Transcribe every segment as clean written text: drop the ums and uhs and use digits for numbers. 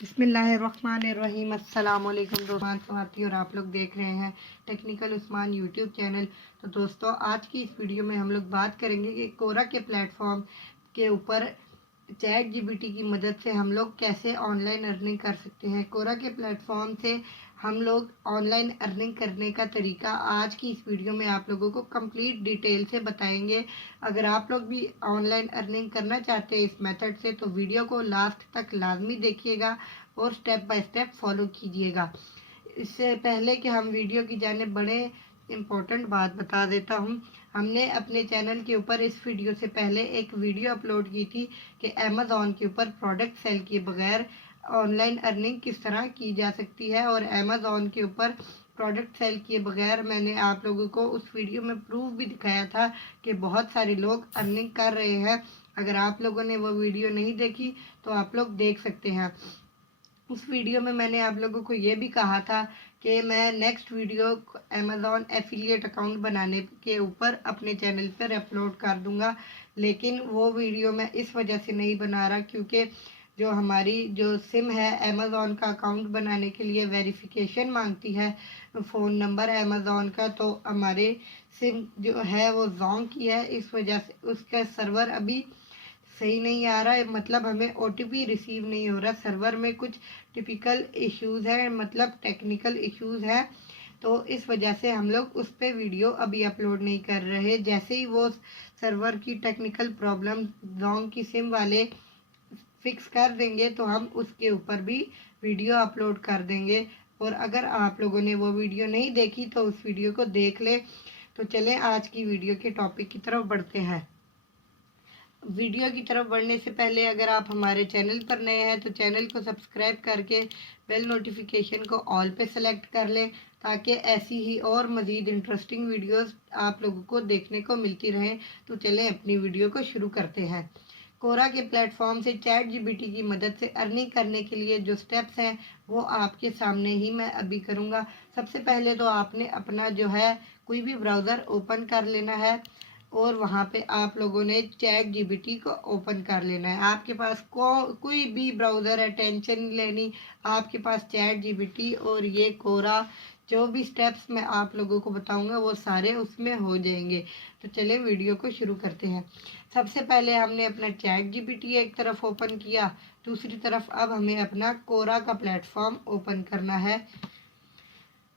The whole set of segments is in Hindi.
बिस्मिल्लाहिर्रहमानिर्रहीम। अस्सलाम वालेकुम दोस्तों और आप लोग देख रहे हैं टेक्निकल उस्मान यूट्यूब चैनल। तो दोस्तों आज की इस वीडियो में हम लोग बात करेंगे कि कोरा के प्लेटफॉर्म के ऊपर चैट जीपीटी की मदद से हम लोग कैसे ऑनलाइन अर्निंग कर सकते हैं। कोरा के प्लेटफॉर्म से हम लोग ऑनलाइन अर्निंग करने का तरीका आज की इस वीडियो में आप लोगों को कंप्लीट डिटेल से बताएंगे। अगर आप लोग भी ऑनलाइन अर्निंग करना चाहते हैं इस मेथड से तो वीडियो को लास्ट तक लाजमी देखिएगा और स्टेप बाय स्टेप फॉलो कीजिएगा। इससे पहले कि हम वीडियो की जाने बड़े इम्पोर्टेंट बात बता देता हूँ। हमने अपने चैनल के ऊपर इस वीडियो से पहले एक वीडियो अपलोड की थी कि अमेज़ॉन के ऊपर प्रोडक्ट सेल किए बगैर ऑनलाइन अर्निंग किस तरह की जा सकती है, और अमेज़ॉन के ऊपर प्रोडक्ट सेल किए बगैर मैंने आप लोगों को उस वीडियो में प्रूफ भी दिखाया था कि बहुत सारे लोग अर्निंग कर रहे हैं। अगर आप लोगों ने वो वीडियो नहीं देखी तो आप लोग देख सकते हैं। उस वीडियो में मैंने आप लोगों को ये भी कहा था कि मैं next video Amazon affiliate account बनाने के ऊपर अपने चैनल पर अपलोड कर दूंगा, लेकिन वो वीडियो मैं इस वजह से नहीं बना रहा क्योंकि जो हमारी जो सिम है अमेज़ॉन का अकाउंट बनाने के लिए वेरिफिकेशन मांगती है फ़ोन नंबर अमेज़ॉन का, तो हमारे सिम जो है वो जोंग की है, इस वजह से उसका सर्वर अभी सही नहीं आ रहा है। मतलब हमें ओटीपी रिसीव नहीं हो रहा, सर्वर में कुछ टिपिकल इश्यूज है, मतलब टेक्निकल इश्यूज है। तो इस वजह से हम लोग उस पर वीडियो अभी अपलोड नहीं कर रहे। जैसे ही वो सर्वर की टेक्निकल प्रॉब्लम जोंग की सिम वाले फिक्स कर देंगे तो हम उसके ऊपर भी वीडियो अपलोड कर देंगे। और अगर आप लोगों ने वो वीडियो नहीं देखी तो उस वीडियो को देख ले। तो चलें आज की वीडियो के टॉपिक की तरफ बढ़ते हैं। वीडियो की तरफ बढ़ने से पहले अगर आप हमारे चैनल पर नए हैं तो चैनल को सब्सक्राइब करके बेल नोटिफिकेशन को ऑल पे सेलेक्ट कर लें ताकि ऐसी ही और मज़ीद इंटरेस्टिंग वीडियोस आप लोगों को देखने को मिलती रहें। तो चलें अपनी वीडियो को शुरू करते हैं। कोरा के प्लेटफॉर्म से चैट जीपीटी की मदद से अर्निंग करने के लिए जो स्टेप्स हैं वो आपके सामने ही मैं अभी करूँगा। सबसे पहले तो आपने अपना जो है कोई भी ब्राउज़र ओपन कर लेना है और वहाँ पे आप लोगों ने चैट जीपीटी को ओपन कर लेना है। आपके पास कोई भी ब्राउज़र है, टेंशन नहीं लेनी, आपके पास चैट जीपीटी और ये कोरा जो भी स्टेप्स मैं आप लोगों को बताऊंगा वो सारे उसमें हो जाएंगे। तो चलिए वीडियो को शुरू करते हैं। सबसे पहले हमने अपना चैट जीपीटी एक तरफ ओपन किया, दूसरी तरफ अब हमें अपना कोरा का प्लेटफॉर्म ओपन करना है।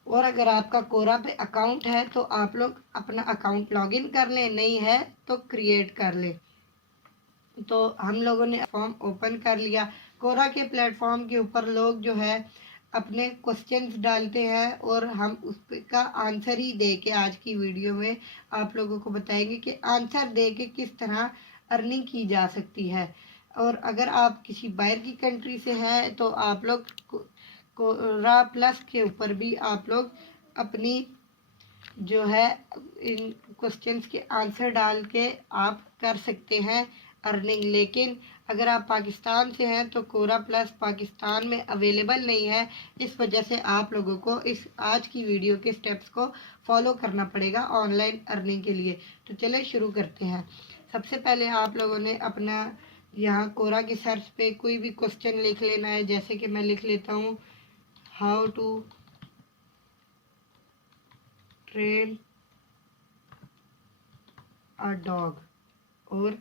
और अगर आपका कोरा पे अकाउंट है तो आप लोग अपना अकाउंट लॉगिन कर लें, नहीं है तो क्रिएट कर लें। तो हम लोगों ने फॉर्म ओपन कर लिया। कोरा के प्लेटफॉर्म के ऊपर लोग जो है अपने क्वेश्चंस डालते हैं और हम उसका आंसर ही दे के आज की वीडियो में आप लोगों को बताएंगे कि आंसर दे के किस तरह अर्निंग की जा सकती है। और अगर आप किसी बाहर की कंट्री से हैं तो आप लोग कोरा प्लस के ऊपर भी आप लोग अपनी जो है इन क्वेश्चंस के आंसर डाल के आप कर सकते हैं अर्निंग। लेकिन अगर आप पाकिस्तान से हैं तो कोरा प्लस पाकिस्तान में अवेलेबल नहीं है, इस वजह से आप लोगों को इस आज की वीडियो के स्टेप्स को फॉलो करना पड़ेगा ऑनलाइन अर्निंग के लिए। तो चलिए शुरू करते हैं। सबसे पहले आप लोगों ने अपना यहाँ कोरा की सर्च पे कोई भी क्वेश्चन लिख लेना है। जैसे कि मैं लिख लेता हूँ how to train a dog और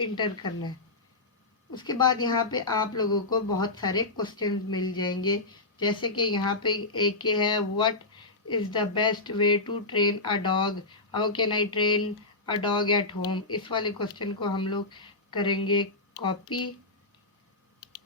इंटर करना है। उसके बाद यहाँ पे आप लोगों को बहुत सारे क्वेश्चंस मिल जाएंगे। जैसे कि यहाँ पे एक ये है what is the best way to train a dog, how can I train a dog at home. इस वाले क्वेश्चन को हम लोग करेंगे कॉपी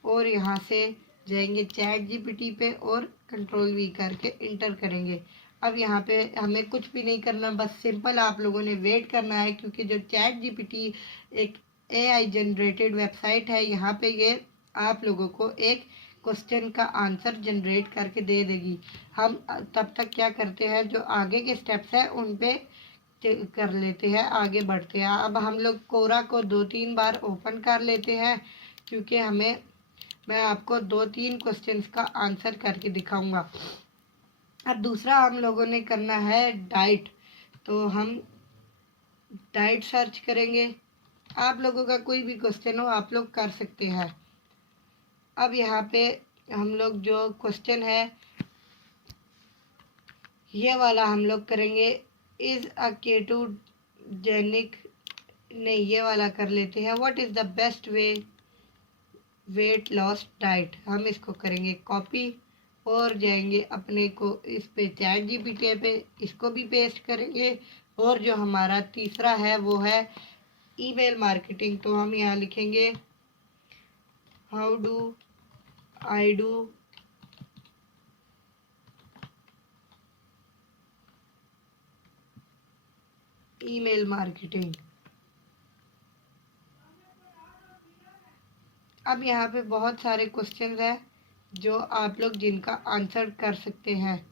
और यहाँ से जाएंगे चैट जीपीटी पे और कंट्रोल वी करके इंटर करेंगे। अब यहाँ पे हमें कुछ भी नहीं करना, बस सिंपल आप लोगों ने वेट करना है क्योंकि जो चैट जीपीटी एक एआई जनरेटेड वेबसाइट है, यहाँ पे ये आप लोगों को एक क्वेश्चन का आंसर जनरेट करके दे देगी। हम तब तक क्या करते हैं, जो आगे के स्टेप्स हैं उन पे कर लेते हैं, आगे बढ़ते हैं। अब हम लोग कोरा को 2-3 बार ओपन कर लेते हैं क्योंकि मैं आपको 2-3 क्वेश्चंस का आंसर करके दिखाऊंगा। अब दूसरा हम लोगों ने करना है डाइट, तो हम डाइट सर्च करेंगे। आप लोगों का कोई भी क्वेश्चन हो आप लोग कर सकते हैं। अब यहाँ पे हम लोग जो क्वेश्चन है ये वाला हम लोग करेंगे। इज़ अ केटोजेनिक, नहीं ये वाला कर लेते हैं। What is the best weight loss diet, हम इसको करेंगे कॉपी और जाएंगे अपने को इस पे चैट जीपीटी पे, इसको भी पेस्ट करेंगे। और जो हमारा तीसरा है वो है ईमेल मार्केटिंग, तो हम यहाँ लिखेंगे how do I do email marketing. अब यहाँ पे बहुत सारे क्वेश्चन हैं जो आप लोग जिनका आंसर कर सकते हैं।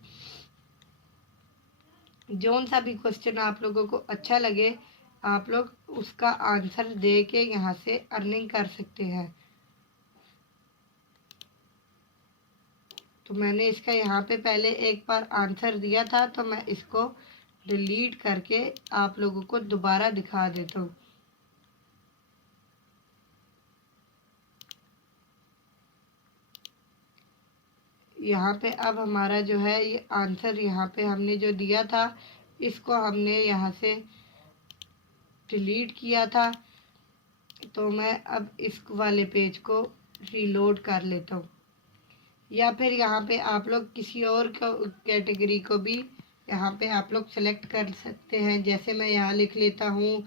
जौन सा भी क्वेश्चन आप लोगों को अच्छा लगे आप लोग उसका आंसर दे के यहाँ से अर्निंग कर सकते हैं। तो मैंने इसका यहाँ पे पहले एक बार आंसर दिया था, तो मैं इसको डिलीट करके आप लोगों को दोबारा दिखा देता हूँ। यहाँ पे अब हमारा जो है ये आंसर यहाँ पे हमने जो दिया था इसको हमने यहाँ से डिलीट किया था। तो मैं अब इस वाले पेज को रीलोड कर लेता हूँ। या फिर यहाँ पे आप लोग किसी और कैटेगरी को भी यहाँ पे आप लोग सेलेक्ट कर सकते हैं। जैसे मैं यहाँ लिख लेता हूँ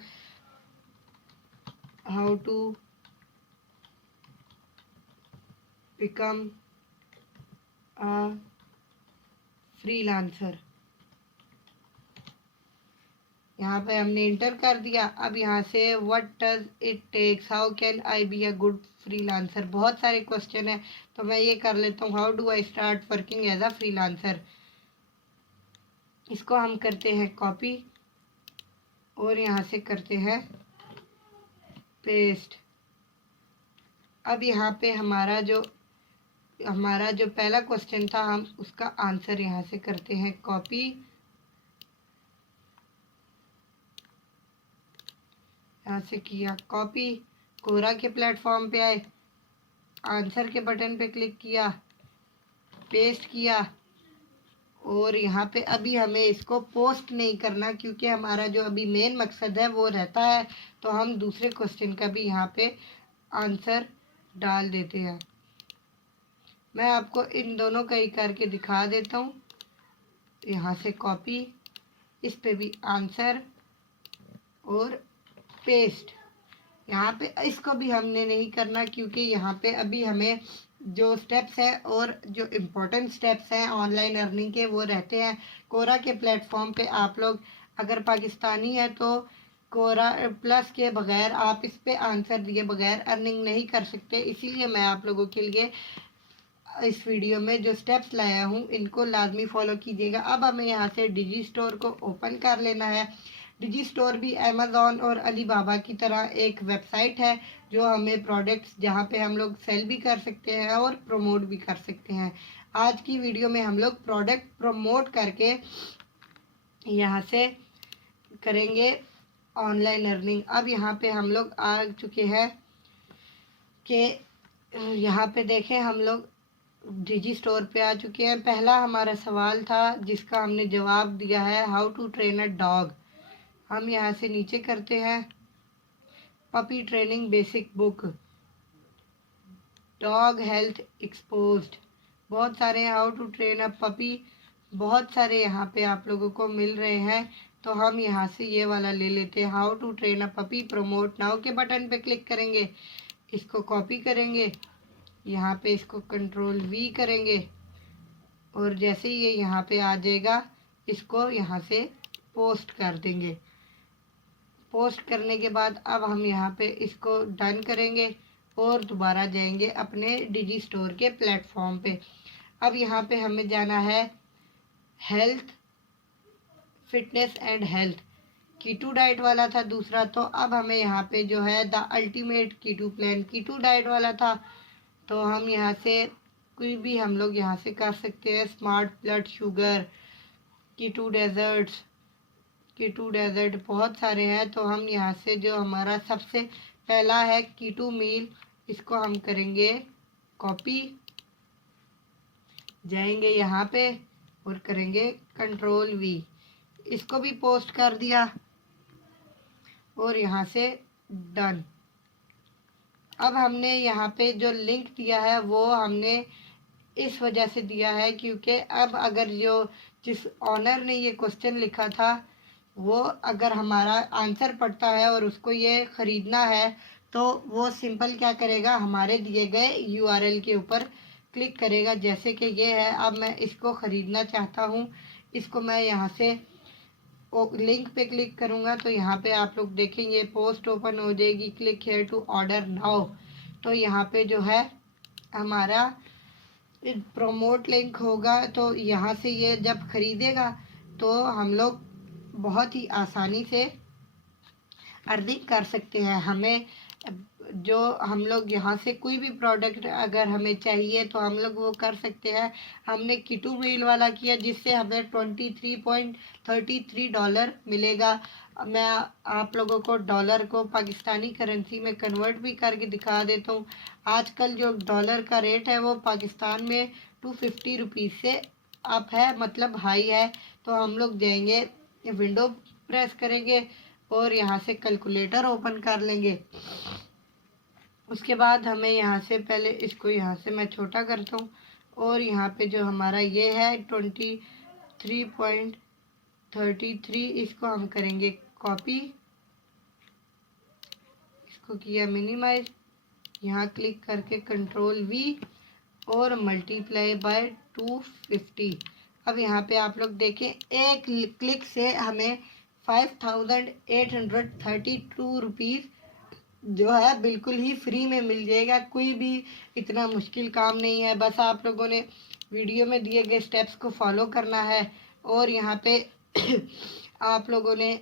how to become a freelancer. यहाँ पे हमने इंटर कर दिया। अब यहाँ से what does it takes, how can I be a good freelancer, बहुत सारे क्वेश्चन है। तो मैं ये कर लेता हूँ how do I start working as a freelancer. इसको हम करते हैं कॉपी और यहाँ से करते हैं पेस्ट। अब यहाँ पे हमारा जो पहला क्वेश्चन था हम उसका आंसर यहाँ से करते हैं कॉपी। यहाँ से किया कॉपी, कोरा के प्लेटफॉर्म पे आए, आंसर के बटन पे क्लिक किया, पेस्ट किया। और यहाँ पे अभी हमें इसको पोस्ट नहीं करना क्योंकि हमारा जो अभी मेन मकसद है वो रहता है। तो हम दूसरे क्वेश्चन का भी यहाँ पे आंसर डाल देते हैं। मैं आपको इन दोनों का ही करके दिखा देता हूँ। यहाँ से कॉपी, इस पे भी आंसर और पेस्ट। यहाँ पे इसको भी हमने नहीं करना क्योंकि यहाँ पे अभी हमें जो स्टेप्स हैं और जो इम्पोर्टेंट स्टेप्स हैं ऑनलाइन अर्निंग के वो रहते हैं। कोरा के प्लेटफॉर्म पे आप लोग अगर पाकिस्तानी है तो कोरा प्लस के बगैर आप इस पे आंसर दिए बगैर अर्निंग नहीं कर सकते। इसीलिए मैं आप लोगों के लिए इस वीडियो में जो स्टेप्स लाया हूँ इनको लाजमी फॉलो कीजिएगा। अब हमें यहाँ से डिजी स्टोर को ओपन कर लेना है। डिजी स्टोर भी अमेज़ॉन और अलीबाबा की तरह एक वेबसाइट है जो हमें प्रोडक्ट्स जहाँ पे हम लोग सेल भी कर सकते हैं और प्रमोट भी कर सकते हैं। आज की वीडियो में हम लोग प्रोडक्ट प्रमोट करके यहाँ से करेंगे ऑनलाइन अर्निंग। अब यहाँ पे हम लोग आ चुके हैं कि यहाँ पे देखें हम लोग डिजी स्टोर पे आ चुके हैं। पहला हमारा सवाल था जिसका हमने जवाब दिया है how to train a dog. हम यहाँ से नीचे करते हैं puppy training basic book, dog health exposed, बहुत सारे हैं। How to train a puppy, बहुत सारे यहाँ पे आप लोगों को मिल रहे हैं। तो हम यहाँ से ये वाला ले लेते हैं how to train a puppy, promote now के बटन पे क्लिक करेंगे, इसको कॉपी करेंगे, यहाँ पे इसको कंट्रोल वी करेंगे और जैसे ही ये यहाँ पे आ जाएगा इसको यहाँ से पोस्ट कर देंगे। पोस्ट करने के बाद अब हम यहाँ पे इसको डन करेंगे और दोबारा जाएंगे अपने डिजी स्टोर के प्लेटफॉर्म पे। अब यहाँ पे हमें जाना है health, fitness and health. Keto diet वाला था दूसरा, तो अब हमें यहाँ पे जो है the ultimate keto plan, keto diet वाला था। तो हम यहाँ से कोई भी हम लोग यहाँ से कर सकते हैं। Smart blood sugar, keto desserts, keto dessert, बहुत सारे हैं। तो हम यहाँ से जो हमारा सबसे पहला है कीटू मील, इसको हम करेंगे कॉपी जाएंगे यहाँ पे और करेंगे कंट्रोल V। इसको भी पोस्ट कर दिया और यहाँ से डन। अब हमने यहाँ पे जो लिंक दिया है वो हमने इस वजह से दिया है क्योंकि अब अगर जिस ऑनर ने ये क्वेश्चन लिखा था वो अगर हमारा आंसर पढ़ता है और उसको ये ख़रीदना है तो वो सिंपल क्या करेगा, हमारे दिए गए URL के ऊपर क्लिक करेगा। जैसे कि ये है, अब मैं इसको ख़रीदना चाहता हूँ, इसको मैं यहाँ से लिंक पे क्लिक करूँगा तो यहाँ पे आप लोग देखेंगे पोस्ट ओपन हो जाएगी, click here to order now. तो यहाँ पे जो है हमारा प्रोमोट लिंक होगा, तो यहाँ से ये जब ख़रीदेगा तो हम लोग बहुत ही आसानी से अर्निंग कर सकते हैं। हमें जो हम लोग यहाँ से कोई भी प्रोडक्ट अगर हमें चाहिए तो हम लोग वो कर सकते हैं। हमने किटू मेल वाला किया जिससे हमें $23.33 मिलेगा। मैं आप लोगों को डॉलर को पाकिस्तानी करेंसी में कन्वर्ट भी करके दिखा देता हूँ। आजकल जो डॉलर का रेट है वो पाकिस्तान में 250 रुपीज़ से अप है, मतलब हाई है। तो हम लोग जाएंगे, विंडो प्रेस करेंगे और यहाँ से कैलकुलेटर ओपन कर लेंगे। उसके बाद हमें यहाँ से पहले इसको यहाँ से मैं छोटा करता हूँ और यहाँ पे जो हमारा ये है 23.33, इसको हम करेंगे कॉपी, इसको किया मिनिमाइज, यहाँ क्लिक करके कंट्रोल V और मल्टीप्लाई बाय 250। अब यहाँ पे आप लोग देखें एक क्लिक से हमें 5832 रुपीज़ जो है बिल्कुल ही फ्री में मिल जाएगा। कोई भी इतना मुश्किल काम नहीं है, बस आप लोगों ने वीडियो में दिए गए स्टेप्स को फॉलो करना है। और यहाँ पे आप लोगों ने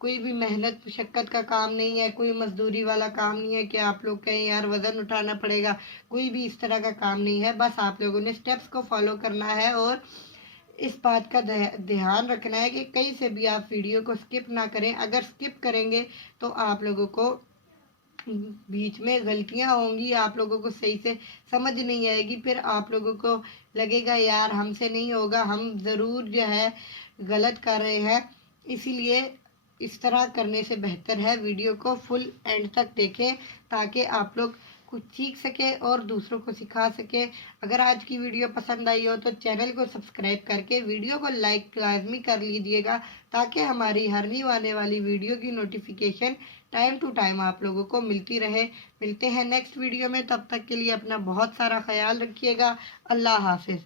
कोई भी मेहनत मुशक्क़त का काम नहीं है, कोई मजदूरी वाला काम नहीं है कि आप लोग कहें यार वज़न उठाना पड़ेगा, कोई भी इस तरह का काम नहीं है। बस आप लोगों ने स्टेप्स को फॉलो करना है और इस बात का ध्यान रखना है कि कहीं से भी आप वीडियो को स्किप ना करें। अगर स्किप करेंगे तो आप लोगों को बीच में गलतियां होंगी, आप लोगों को सही से समझ नहीं आएगी, फिर आप लोगों को लगेगा यार हमसे नहीं होगा, हम ज़रूर जो है गलत कर रहे हैं। इसीलिए इस तरह करने से बेहतर है वीडियो को फुल एंड तक देखें ताकि आप लोग कुछ सीख सके और दूसरों को सिखा सके। अगर आज की वीडियो पसंद आई हो तो चैनल को सब्सक्राइब करके वीडियो को लाइक लाजमी कर लीजिएगा ताकि हमारी हर न्यू आने वाली वीडियो की नोटिफिकेशन टाइम टू टाइम आप लोगों को मिलती रहे। मिलते हैं नेक्स्ट वीडियो में, तब तक के लिए अपना बहुत सारा ख्याल रखिएगा। अल्लाह हाफिज़।